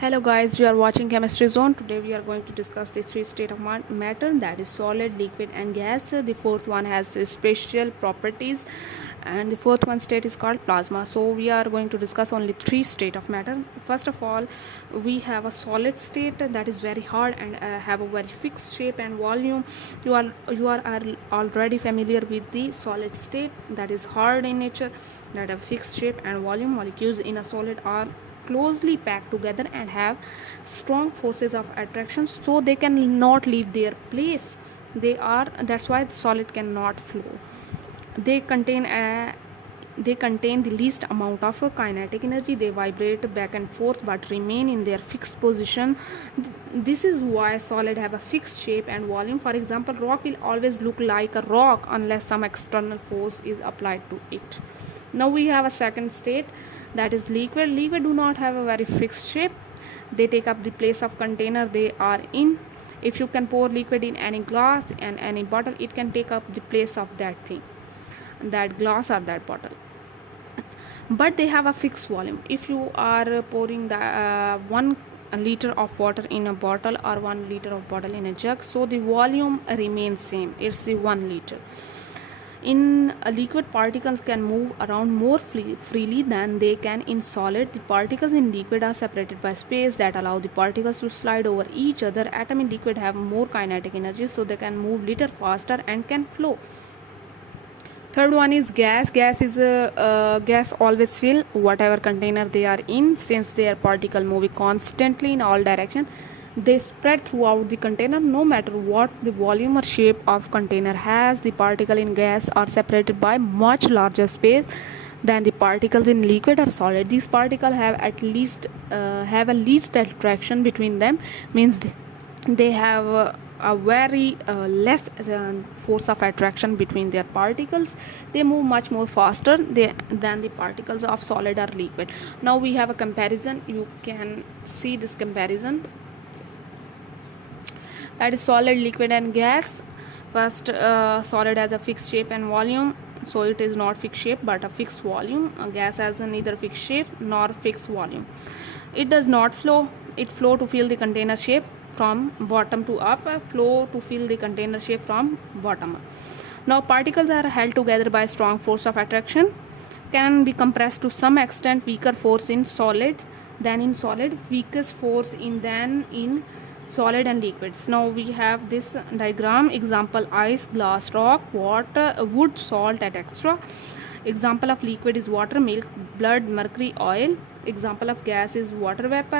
Hello guys, you are watching Chemistry Zone. Today we are going to discuss the three state of matter, that is solid, liquid and gas. The fourth one has special properties and the fourth one state is called plasma. So we are going to discuss only three state of matter. First of all, we have a solid state that is very hard and have a very fixed shape and volume. You are already familiar with the solid state that is hard in nature, that have fixed shape and volume. Molecules in a solid are closely packed together and have strong forces of attraction, so they can not leave their place. That's why the solid cannot flow. They contain the least amount of kinetic energy. They vibrate back and forth but remain in their fixed position. This is why solid have a fixed shape and volume. For example, rock will always look like a rock unless some external force is applied to it. Now we have a second state, that is liquid. Do not have a very fixed shape. They take up the place of container they are in. If you can pour liquid in any glass and any bottle, it can take up the place of that thing, that glass or that bottle, but they have a fixed volume. If you are pouring the 1 liter of water in a bottle or 1 liter of bottle in a jug, so the volume remains same, it's the 1 liter. In a liquid, particles can move around more freely than they can in solid. The particles in liquid are separated by space that allow the particles to slide over each other. Atoms in liquid have more kinetic energy, so they can move little faster and can flow. Third one is gas. Gas always fill whatever container they are in. Since their particle moving constantly in all direction, they spread throughout the container. No matter what the volume or shape of container has, the particle in gas are separated by much larger space than the particles in liquid or solid. These particles have a least attraction between them, means they have a very less force of attraction between their particles. They move much more faster than the particles of solid or liquid. Now we have a comparison. You can see this comparison, that is solid, liquid and gas. First, solid has a fixed shape and volume, so it is not fixed shape but a fixed volume. Gas has neither fixed shape nor fixed volume. It does not flow. It flow to fill the container shape from bottom to up, flow to fill the container shape from bottom up. Now particles are held together by strong force of attraction, can be compressed to some extent. Weaker force in solids than in solid, weakest force than in solid and liquids. Now we have this diagram. Example: ice, glass, rock, water, wood, salt, etc. Example of liquid is water, milk, blood, mercury, oil. Example of gas is water vapor,